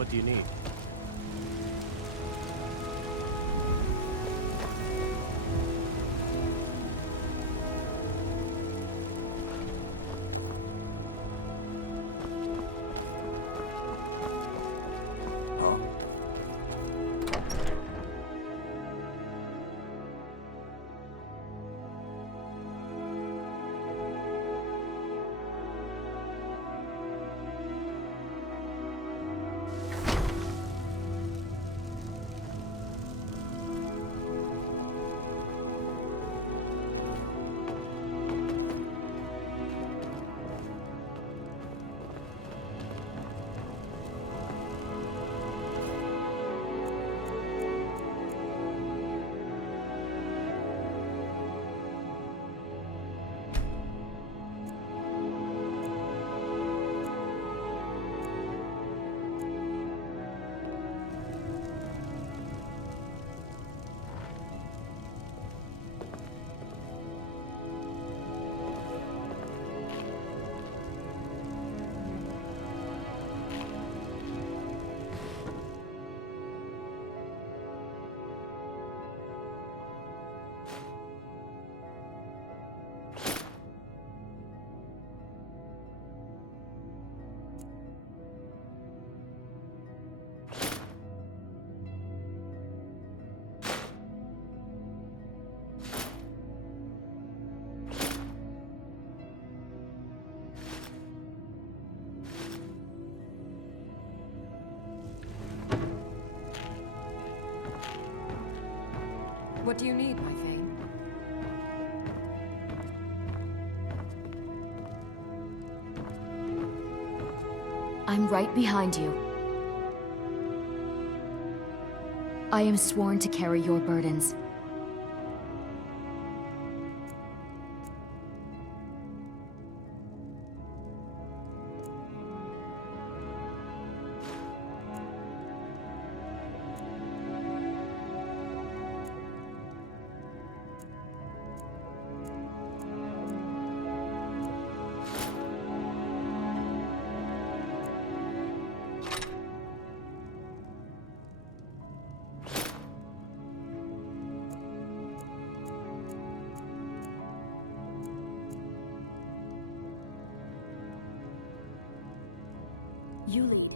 What do you need? What do you need, my Thane? I'm right behind you. I am sworn to carry your burdens. You lead.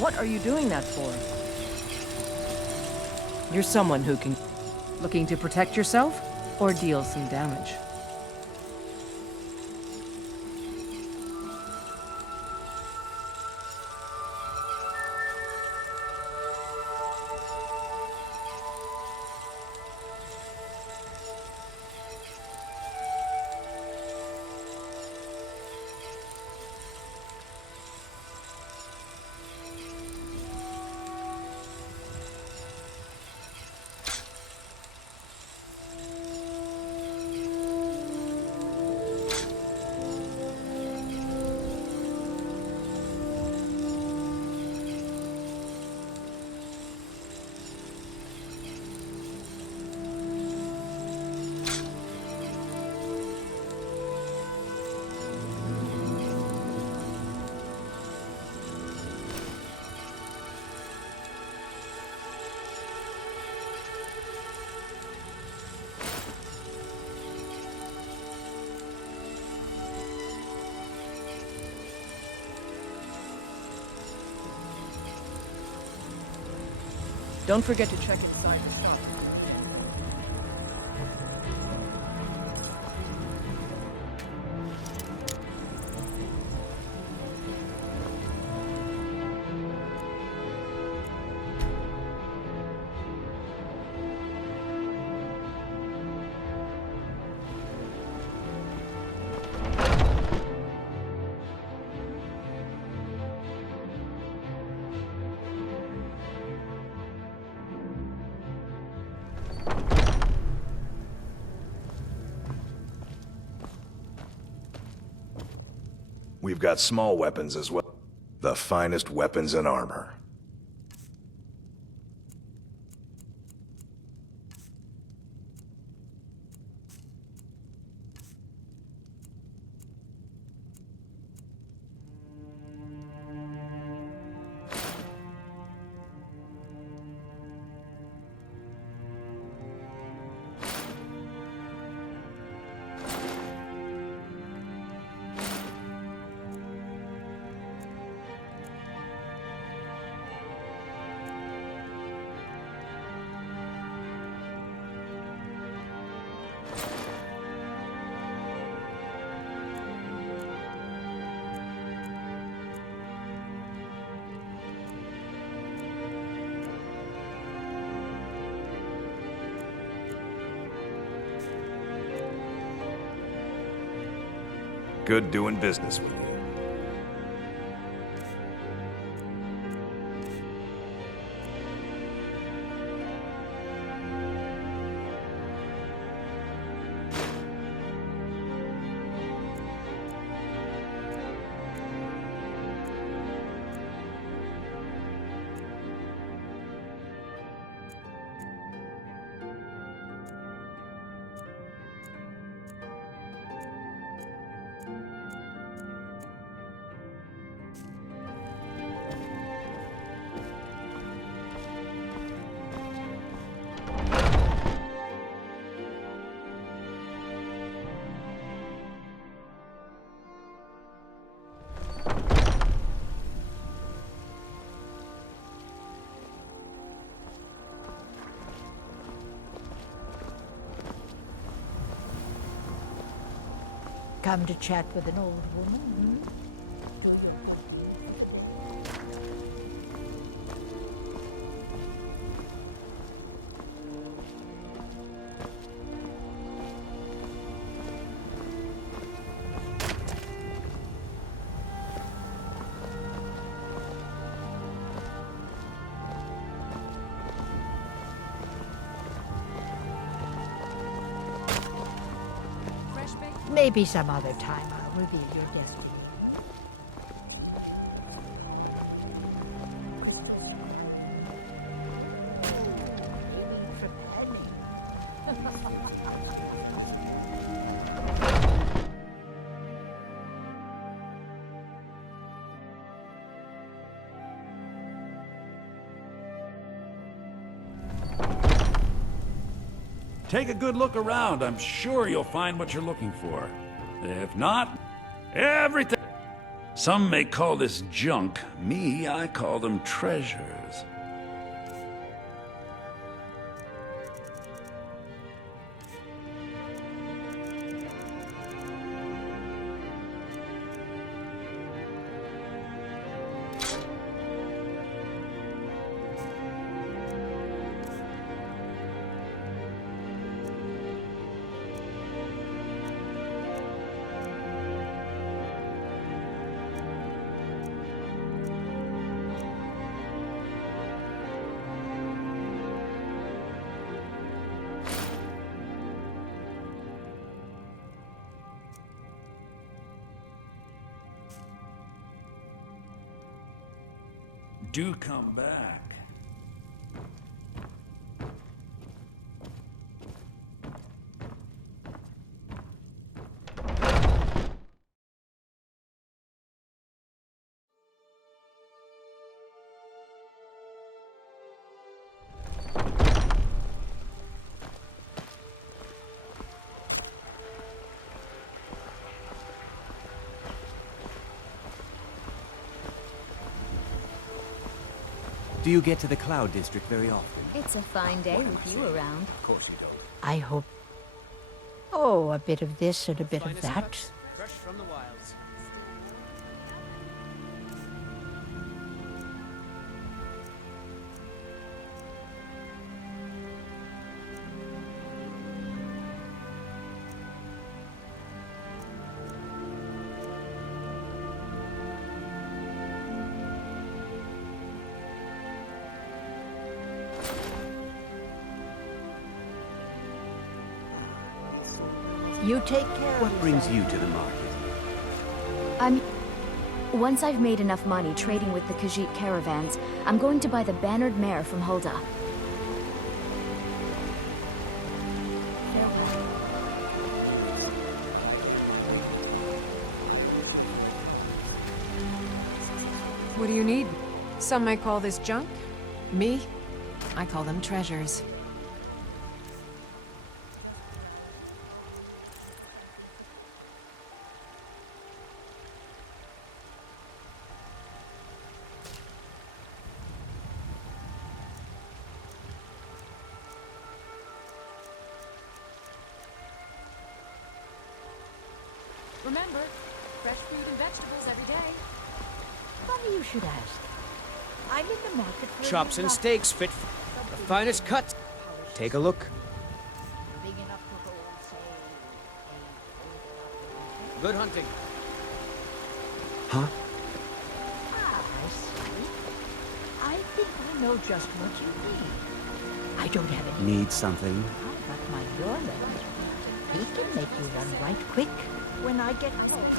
What are you doing that for? You're someone who can... Looking to protect yourself? Or deal some damage? Don't forget to check inside the shop. We've got small weapons as well. The finest weapons and armor. Good doing business with you. Come to chat with an old woman, hmm? Do you? Maybe some other time I'll reveal your destiny. Take a good look around. I'm sure you'll find what you're looking for. If not, everything... Some may call this junk. Me, I call them treasures. Do come back. Do you get to the Cloud District very often? It's a fine day with you around. Of course you don't. I hope. Oh, a bit of this and a bit of that. Fresh from the wilds. You take care of What brings you to the market? Once I've made enough money trading with the Khajiit caravans, I'm going to buy the bannered mare from Hulda. What do you need? Some might call this junk. Me, I call them treasures. Remember, fresh fruit and vegetables every day. Funny you should ask. I'm in the market for Chops and steaks fit for the finest cuts. Take a look. big enough to hold, say, Good hunting. Ah, I see. I think I know just what you need. I don't have any. Need something? But my doorman, he can make you run right quick. When I get home,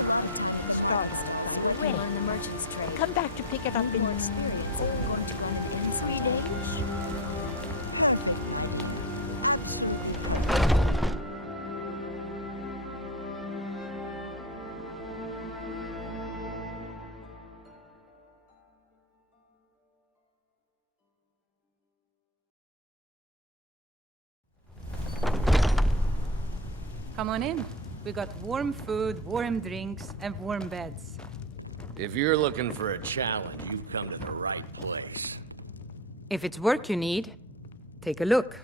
start right away. Learn the merchant's trade. Come back to pick it up in More experience. I'm going to go in 3 days. Come on in. We got warm food, warm drinks, and warm beds. If you're looking for a challenge, you've come to the right place. If it's work you need, take a look.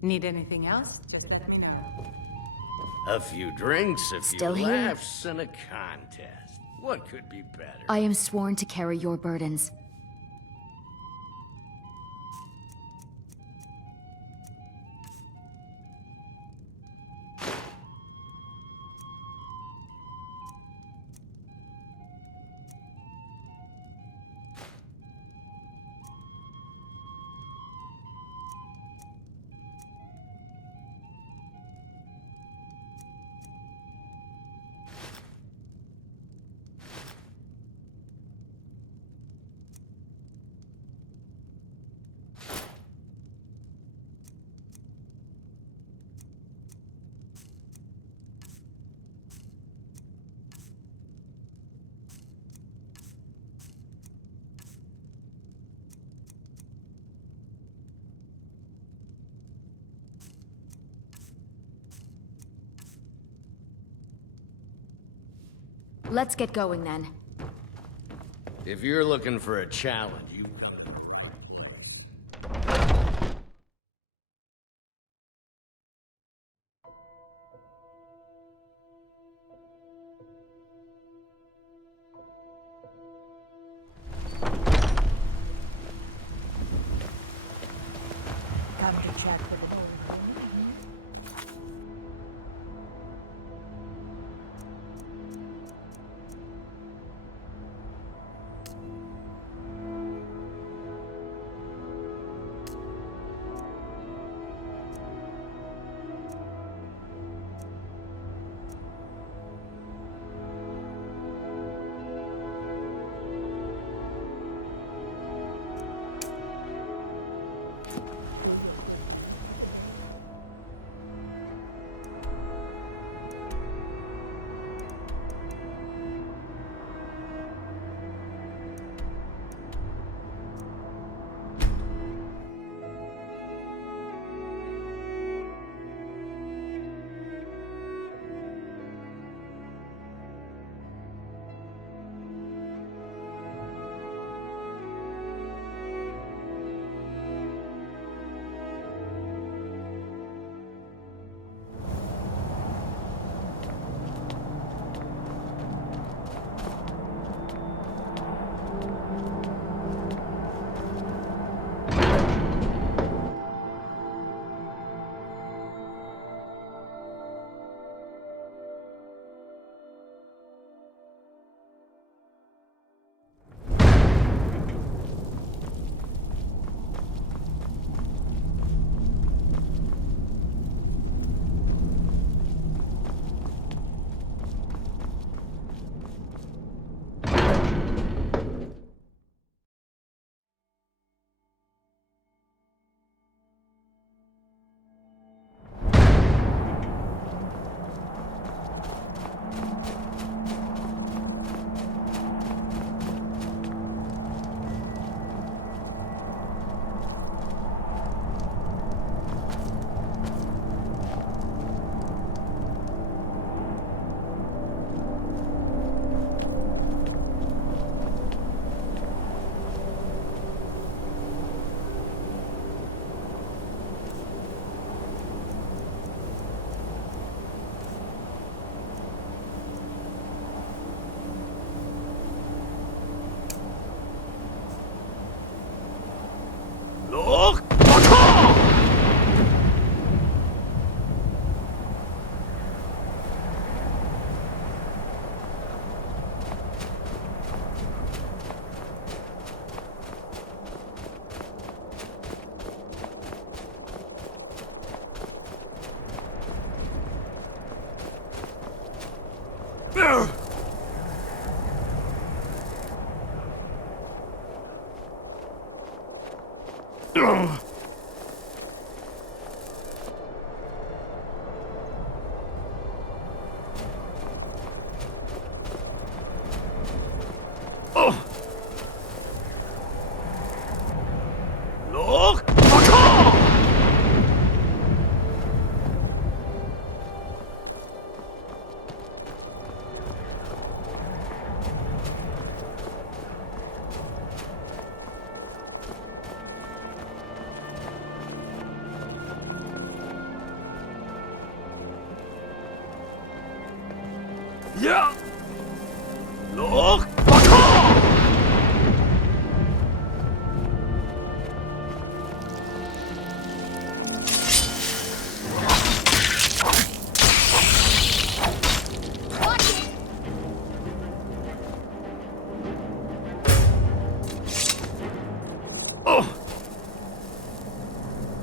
Need anything else? Just let me know. A few drinks, a Still few here? laughs, and a contest. What could be better? I am sworn to carry your burdens. Let's get going then. If you're looking for a challenge, you've come to the right place. Come to chat with an old friend. Yeah! Look! Baka!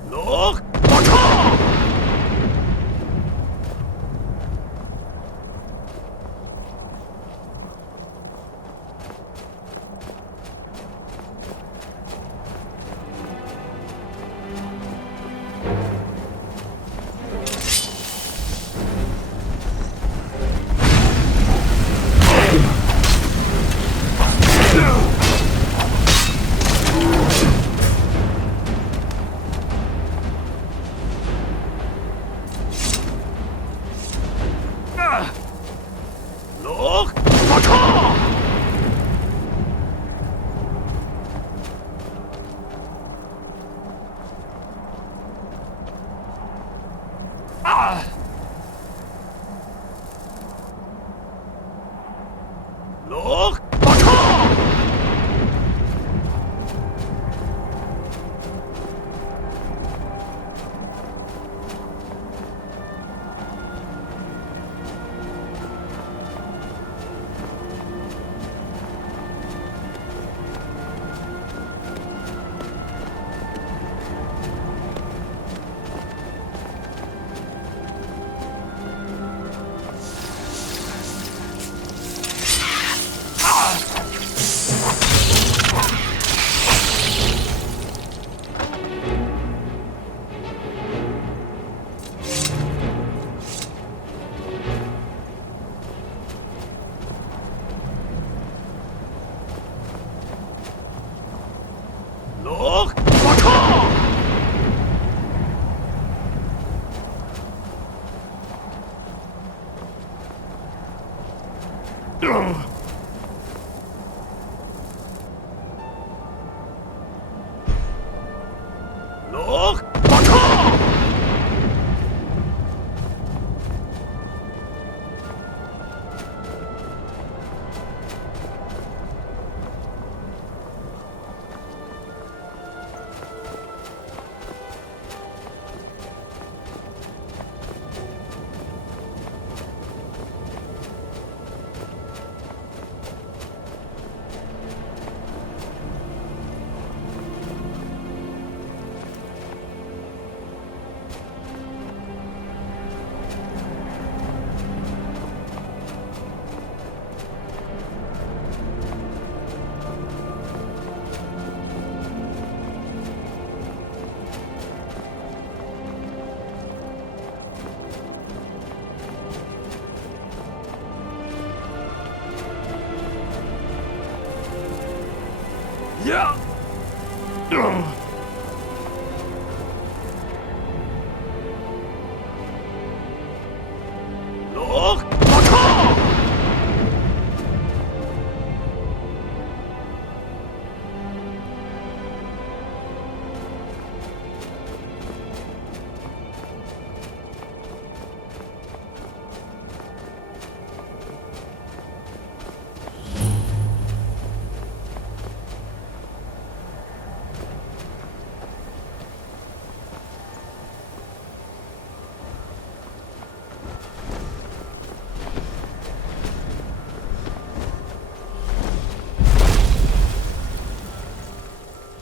Look! Baka!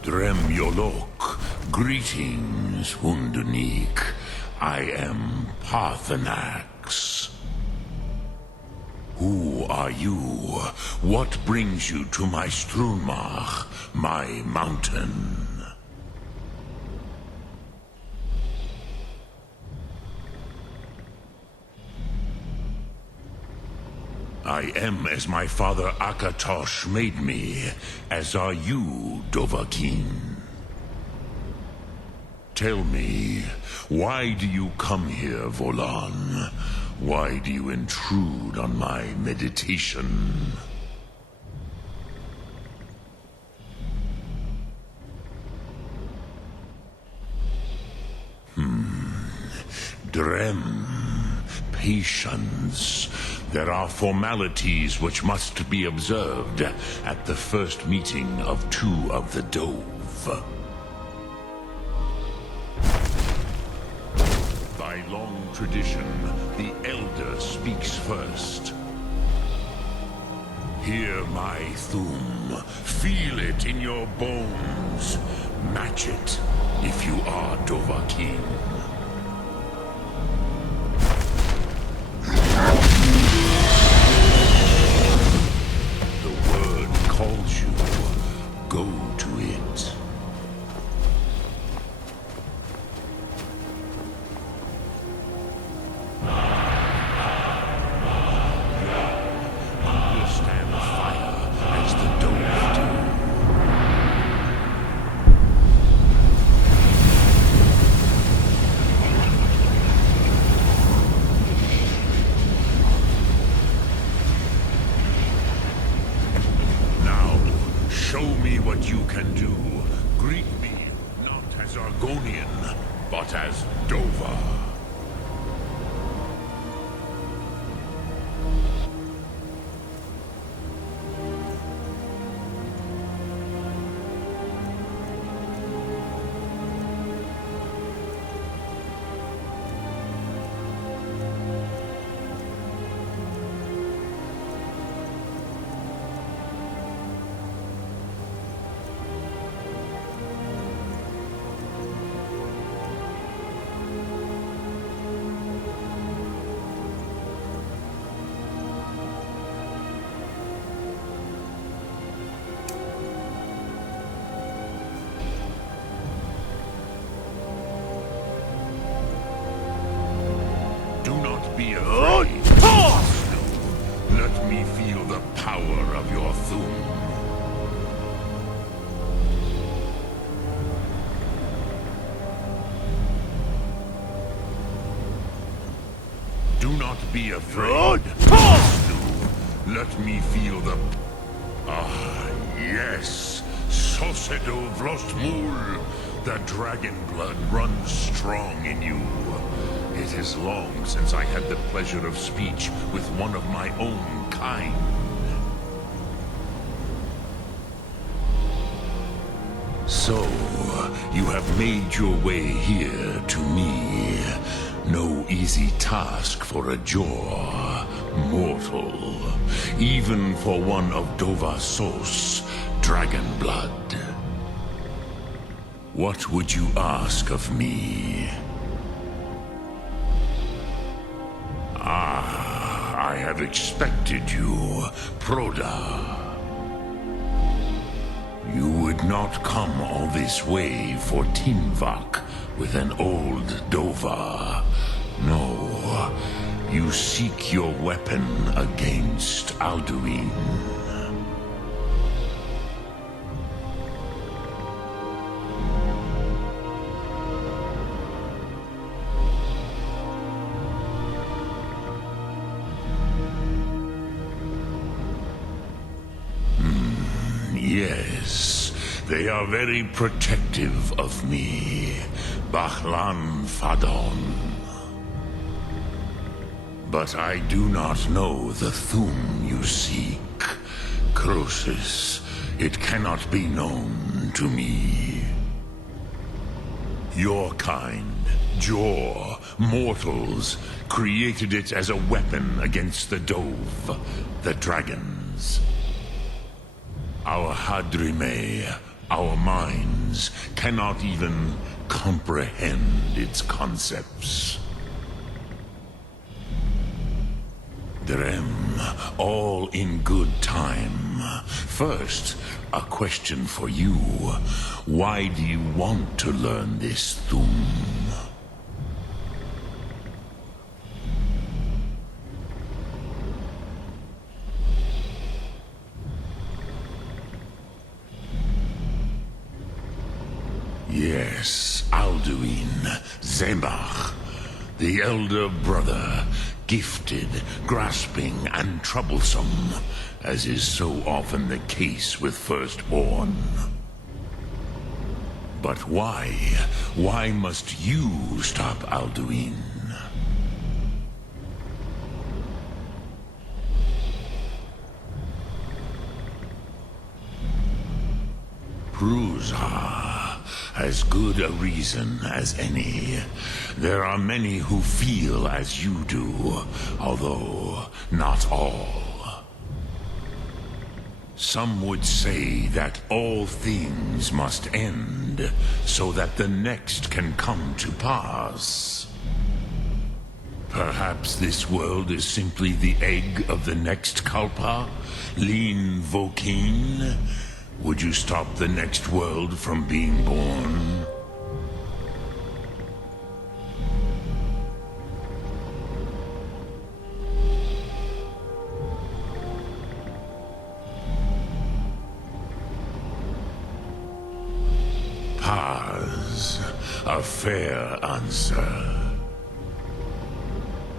Dremyolok, greetings, Hundunik. I am Paarthurnax. Who are you? What brings you to my Strunmach, my mountain? I am as my father Akatosh made me, as are you, Dovahkiin. Tell me, why do you come here, Volan? Why do you intrude on my meditation? Drem. Patience. There are formalities which must be observed at the first meeting of two of the Dove. By long tradition, the Elder speaks first. Hear my Thum. Feel it in your bones. Match it if you are Dovahkiin. Calls you. Go to it. Understand fire as the Dove do. Show me what you can do. Greet me, not as Argonian, but as Dova. Be afraid. Let me feel the power of your Thum. Do not be afraid. Let me feel the... Ah, yes. Sosedo Vrostmul. The dragon blood runs strong in you. It is long since I had the pleasure of speech with one of my own kind. So, you have made your way here to me. No easy task for a jaw, mortal. Even for one of Dovassos, dragon blood. What would you ask of me? Ah, I have expected you, Proda. You would not come all this way for Tinvak with an old Dova. No, you seek your weapon against Alduin. Yes, they are very protective of me, Bahlan Fadon. But I do not know the Thum you seek. Croesus, it cannot be known to me. Your kind, Jor, mortals, created it as a weapon against the Dove, the dragons. Our Hadrime, our minds, cannot even comprehend its concepts. Drem, all in good time. First, a question for you. Why do you want to learn this Thum? Yes, Alduin, Zemach, the elder brother, gifted, grasping, and troublesome, as is so often the case with firstborn. But why? Why must you stop Alduin? Prusa. As good a reason as any. There are many who feel as you do, although not all. Some would say that all things must end, so that the next can come to pass. Perhaps this world is simply the egg of the next Kalpa, Lin Vokin. Would you stop the next world from being born? Paz, a fair answer.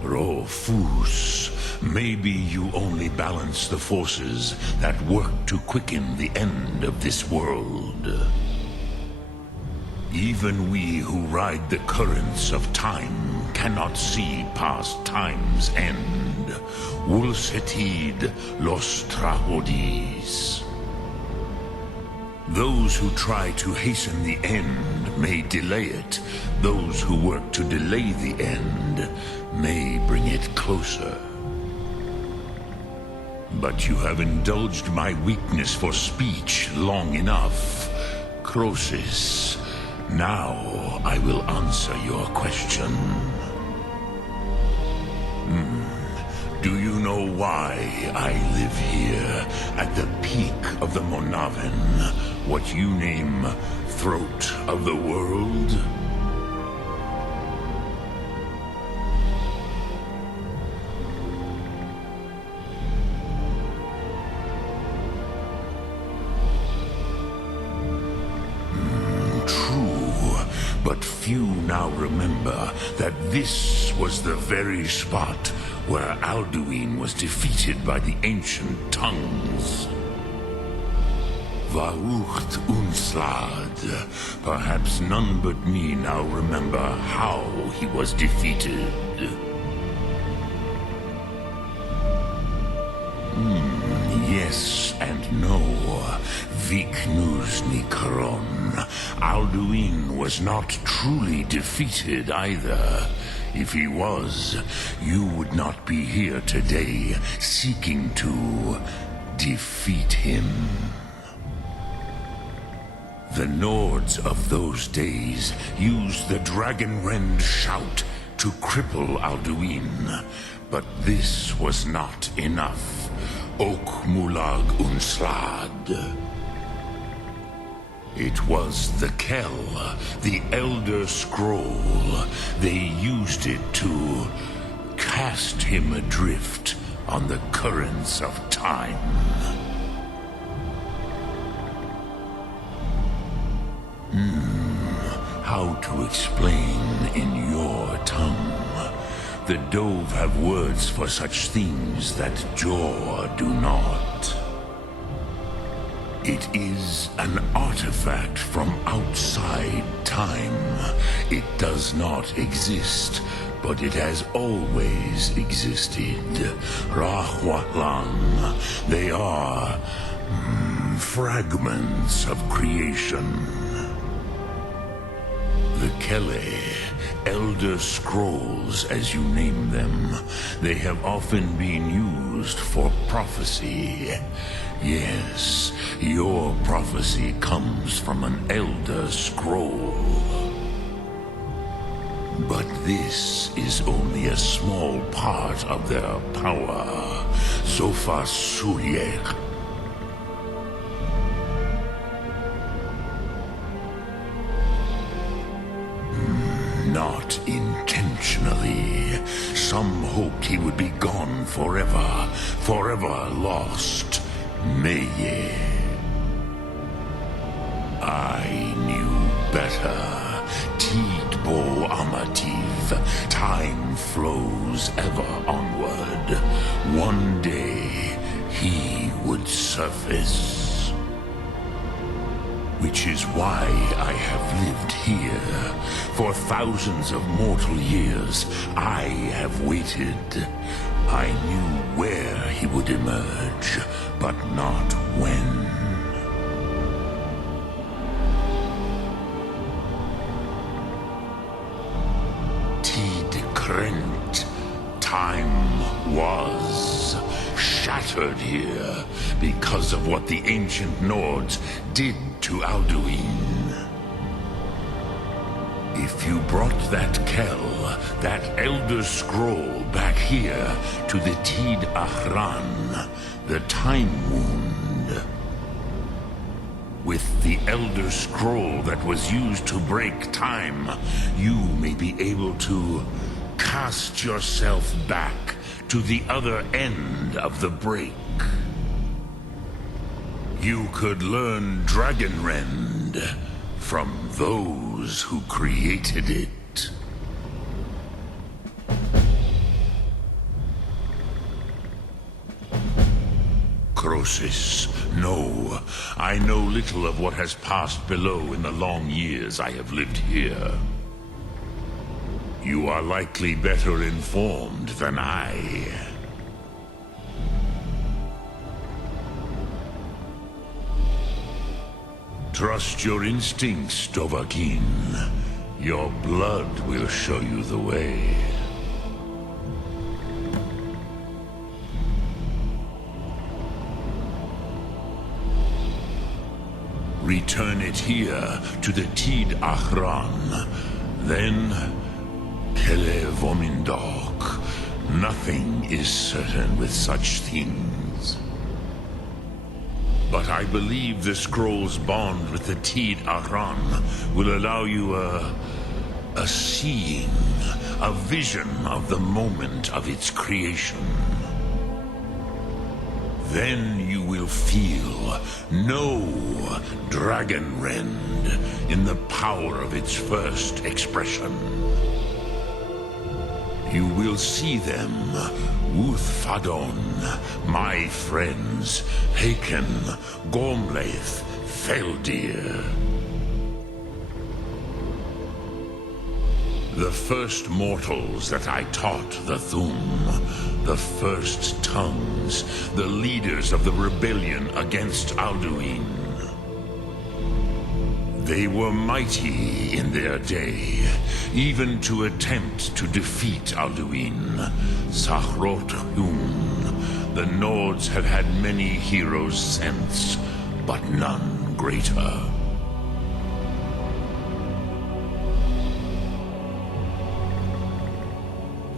Rofus, maybe you only balance the forces that work to quicken the end of this world. Even we who ride the currents of time cannot see past time's end. Wulsetid los trahodis. Those who try to hasten the end may delay it. Those who work to delay the end may bring it closer. But you have indulged my weakness for speech long enough. Croesus, now I will answer your question. Do you know why I live here, at the peak of the Monaven, what you name throat of the world? But few now remember that this was the very spot where Alduin was defeated by the ancient tongues. Varucht Unslad. Perhaps none but me now remember how he was defeated. Yes and no. Viknusni Karon. Alduin was not truly defeated either. If he was, you would not be here today seeking to defeat him. The Nords of those days used the Dragonrend shout to cripple Alduin, but this was not enough. Ok Mulag Unslad. It was the Kell, the Elder Scroll. They used it to cast him adrift on the currents of time. How to explain in your tongue? The Dove have words for such things that Jor do not. It is an artifact from outside time. It does not exist, but it has always existed. Rahwatlan. They are fragments of creation. The Kele, Elder Scrolls as you name them, they have often been used for prophecy. Yes, your prophecy comes from an Elder Scroll. But this is only a small part of their power. Zofa Suyek. Not intentionally. Some hoped he would be gone forever, forever lost. Meye. I knew better. Tidbo Amativ. Time flows ever onward. One day, he would surface. Which is why I have lived here. For thousands of mortal years, I have waited. I knew where he would emerge, but not when. Tid Krent. Time was shattered here because of what the ancient Nords did to Alduin. If you brought that Kell, that Elder Scroll back here to the Tid Ahran, the Time Wound, with the Elder Scroll that was used to break time, you may be able to cast yourself back to the other end of the break. You could learn Dragonrend from those who created it. Crosis, no. I know little of what has passed below in the long years I have lived here. You are likely better informed than I. Trust your instincts, Dovahkiin. Your blood will show you the way. Return it here to the Tid Ahran. Then, Kele Vomindok. Nothing is certain with such things. But I believe the scroll's bond with the Tid Ahran will allow you a seeing, a vision of the moment of its creation. Then you will feel, know Dragonrend in the power of its first expression. You will see them, Wuthfadon, my friends, Haken, Gormlaith, Feldir. The first mortals that I taught the Thu'um, the first tongues, the leaders of the rebellion against Alduin. They were mighty in their day, even to attempt to defeat Alduin. Sakhrot-Hum. The Nords have had many heroes since, but none greater.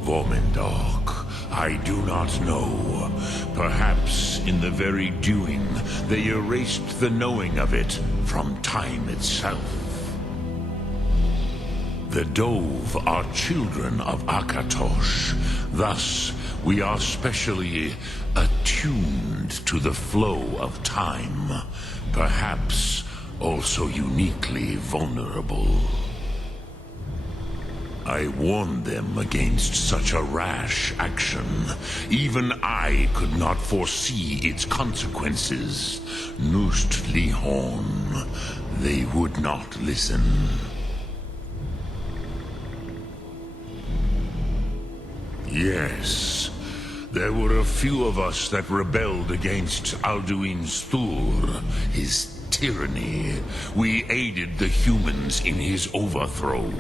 Vormendok, I do not know. Perhaps in the very doing, they erased the knowing of it from time itself. The Dove are children of Akatosh. Thus, we are specially attuned to the flow of time. Perhaps also uniquely vulnerable. I warned them against such a rash action. Even I could not foresee its consequences. Nust Lihon, they would not listen. Yes, there were a few of us that rebelled against Alduin's Thur, his tyranny. We aided the humans in his overthrow.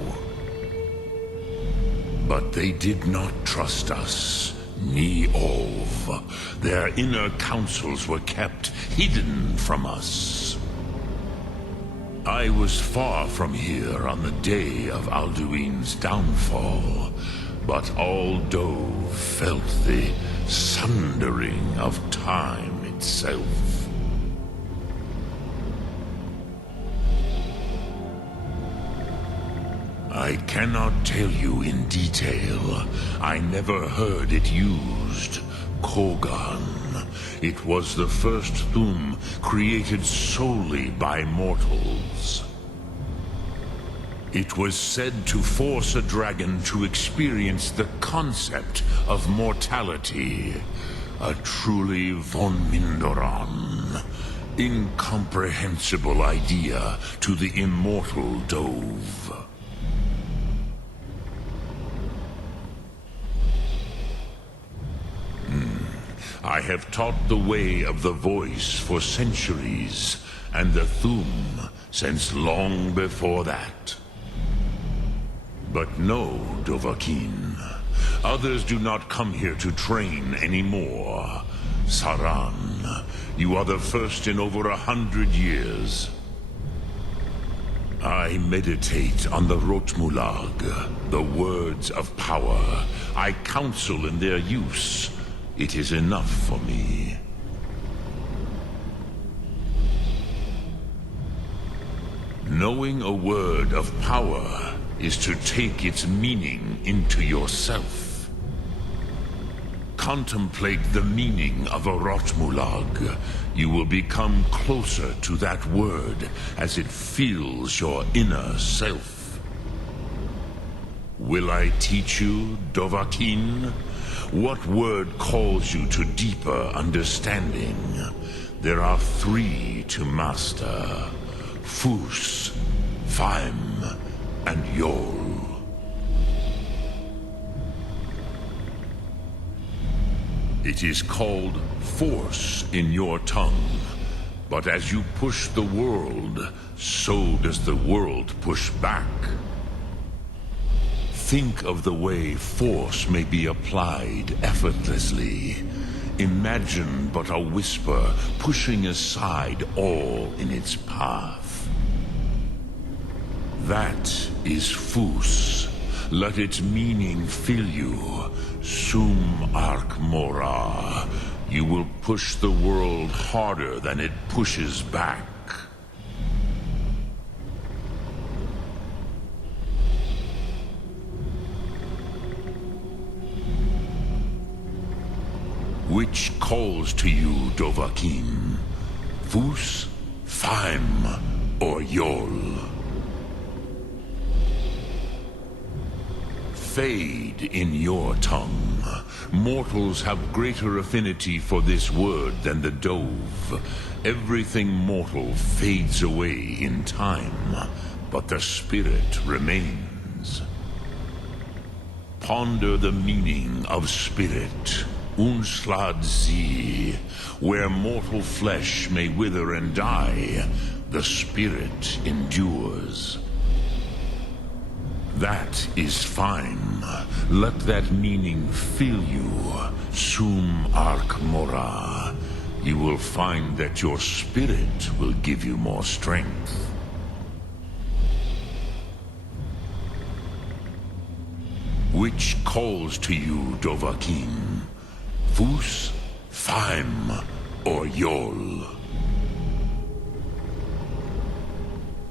But they did not trust us, ni Ov. Their inner counsels were kept hidden from us. I was far from here on the day of Alduin's downfall, but all Dove felt the sundering of time itself. I cannot tell you in detail. I never heard it used. Kogan. It was the first Thu'um created solely by mortals. It was said to force a dragon to experience the concept of mortality. A truly von Mindoran. Incomprehensible idea to the immortal Dove. I have taught the way of the voice for centuries, and the Thu'um since long before that. But no, Dovahkiin. Others do not come here to train anymore. Saran, you are the first in over 100 years. I meditate on the Rotmulag, the words of power. I counsel in their use. It is enough for me. Knowing a word of power is to take its meaning into yourself. Contemplate the meaning of a Rotmulag. You will become closer to that word as it fills your inner self. Will I teach you, Dovahkiin? What word calls you to deeper understanding? There are 3 to master. Fus, Faim, and Yol. It is called force in your tongue. But as you push the world, so does the world push back. Think of the way force may be applied effortlessly. Imagine but a whisper pushing aside all in its path. That is Fus. Let its meaning fill you. Sum Ark Mora. You will push the world harder than it pushes back. Which calls to you, Dovahkiin? Fus, Faim, or Yol? Fade in your tongue. Mortals have greater affinity for this word than the Dove. Everything mortal fades away in time, but the spirit remains. Ponder the meaning of spirit, Unslad Sie. Where mortal flesh may wither and die, the spirit endures. That is fine. Let that meaning fill you, Sum Ark Mora. You will find that your spirit will give you more strength. Which calls to you, Dovahkiin? Fus, Faim, or Yol?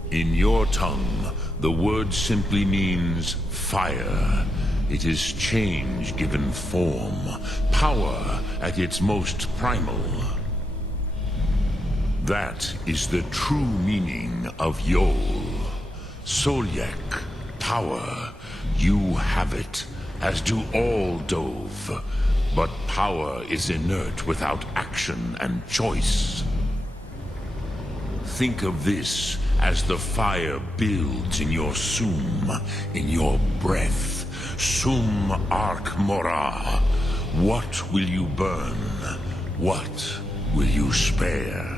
In your tongue, the word simply means fire. It is change given form, power at its most primal. That is the true meaning of Yol. Solyek, power. You have it, as do all Dove. But power is inert without action and choice. Think of this as the fire builds in your Sum, in your breath. Sum Ark Mora. What will you burn? What will you spare?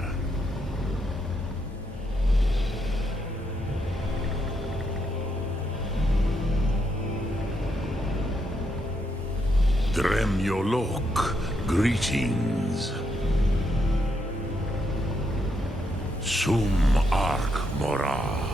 Dremyolok, greetings. Sum Ark Mora.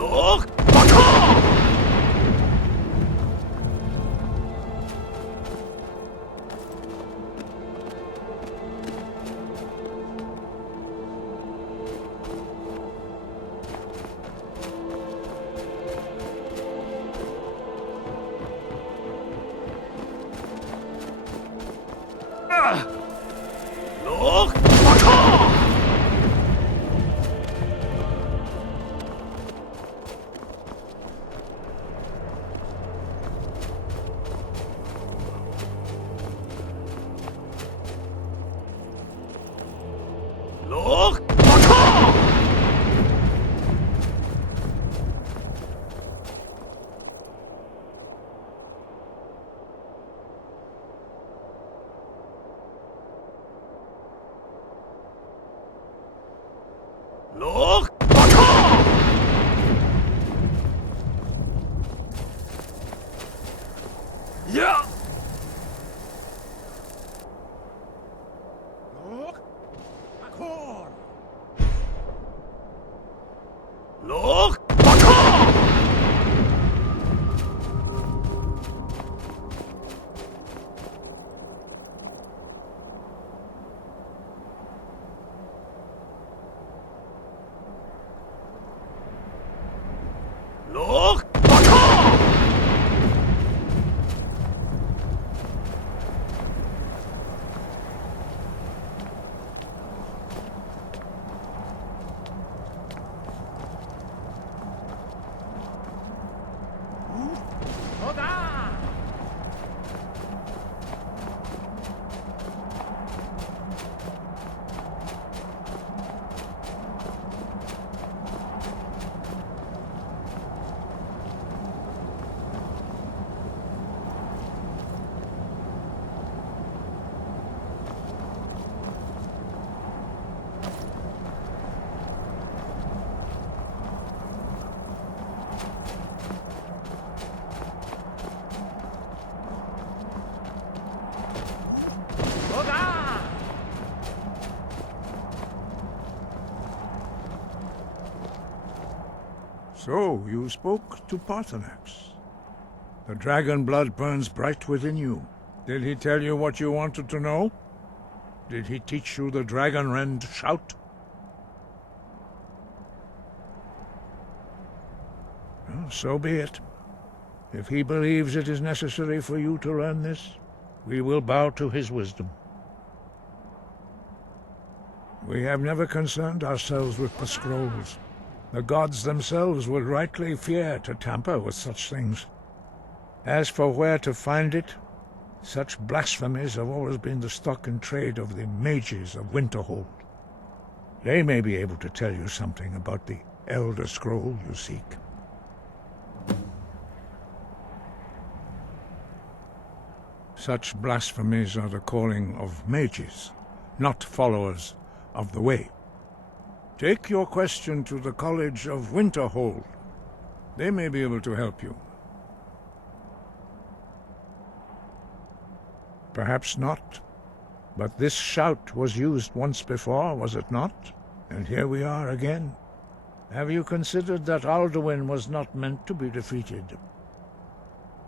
Look! Baka! Look! Baka! Look! Baka! Look! Baka! Yeah! Look! Akor! Look! Baka! Look! Baka! So, you spoke to Paarthurnax. The dragon blood burns bright within you. Did he tell you what you wanted to know? Did he teach you the dragon rend shout? Well, so be it. If he believes it is necessary for you to learn this, we will bow to his wisdom. We have never concerned ourselves with the scrolls. The gods themselves would rightly fear to tamper with such things. As for where to find it, such blasphemies have always been the stock in trade of the mages of Winterhold. They may be able to tell you something about the Elder Scroll you seek. Such blasphemies are the calling of mages, not followers of the Way. Take your question to the College of Winterhold. They may be able to help you. Perhaps not. But this shout was used once before, was it not? And here we are again. Have you considered that Alduin was not meant to be defeated?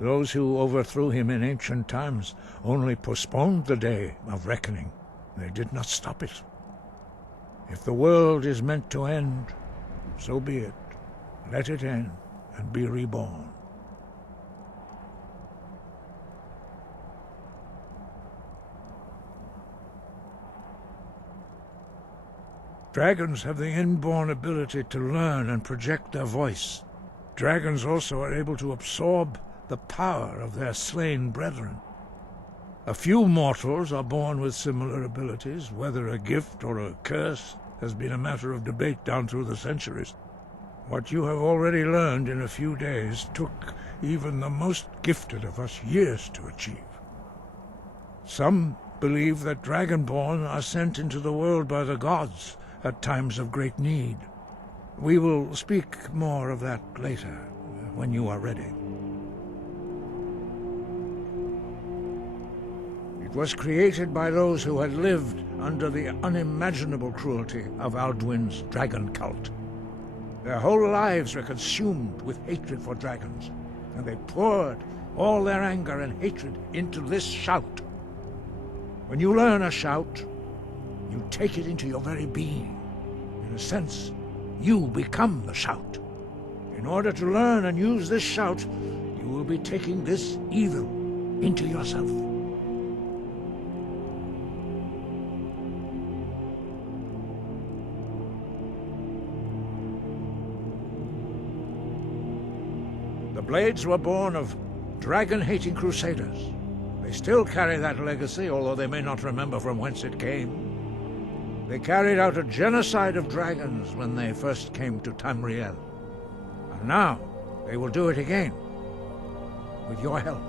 Those who overthrew him in ancient times only postponed the day of reckoning. They did not stop it. If the world is meant to end, so be it. Let it end and be reborn. Dragons have the inborn ability to learn and project their voice. Dragons also are able to absorb the power of their slain brethren. A few mortals are born with similar abilities. Whether a gift or a curse has been a matter of debate down through the centuries. What you have already learned in a few days took even the most gifted of us years to achieve. Some believe that Dragonborn are sent into the world by the gods at times of great need. We will speak more of that later, when you are ready. It was created by those who had lived under the unimaginable cruelty of Alduin's dragon cult. Their whole lives were consumed with hatred for dragons, and they poured all their anger and hatred into this shout. When you learn a shout, you take it into your very being. In a sense, you become the shout. In order to learn and use this shout, you will be taking this evil into yourself. The Blades were born of dragon-hating crusaders. They still carry that legacy, although they may not remember from whence it came. They carried out a genocide of dragons when they first came to Tamriel. And now, they will do it again, with your help.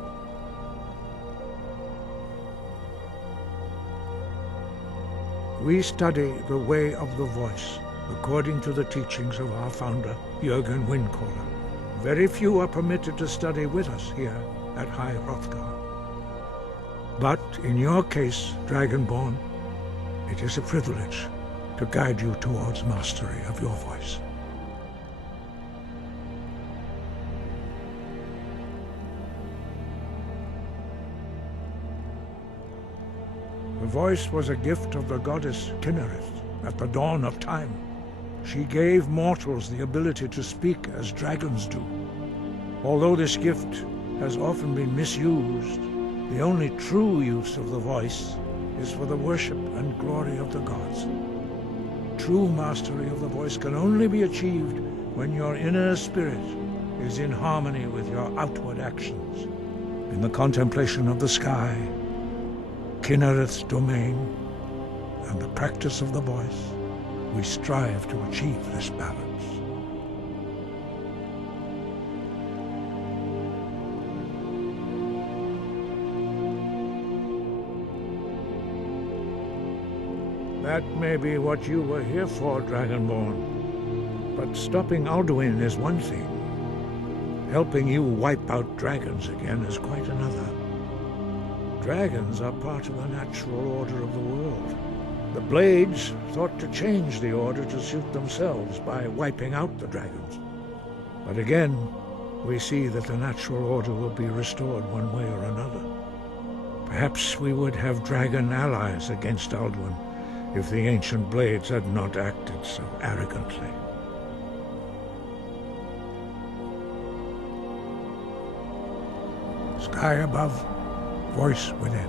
We study the way of the voice, according to the teachings of our founder, Jürgen Windcaller. Very few are permitted to study with us here at High Hrothgar. But in your case, Dragonborn, it is a privilege to guide you towards mastery of your voice. The voice was a gift of the goddess Kinnereth at the dawn of time. She gave mortals the ability to speak as dragons do. Although this gift has often been misused, the only true use of the voice is for the worship and glory of the gods. True mastery of the voice can only be achieved when your inner spirit is in harmony with your outward actions. In the contemplation of the sky, Kinnereth's domain, and the practice of the voice, we strive to achieve this balance. That may be what you were here for, Dragonborn. But stopping Alduin is one thing. Helping you wipe out dragons again is quite another. Dragons are part of the natural order of the world. The Blades thought to change the order to suit themselves by wiping out the dragons. But again, we see that the natural order will be restored one way or another. Perhaps we would have dragon allies against Alduin if the ancient Blades had not acted so arrogantly. Sky above, voice within.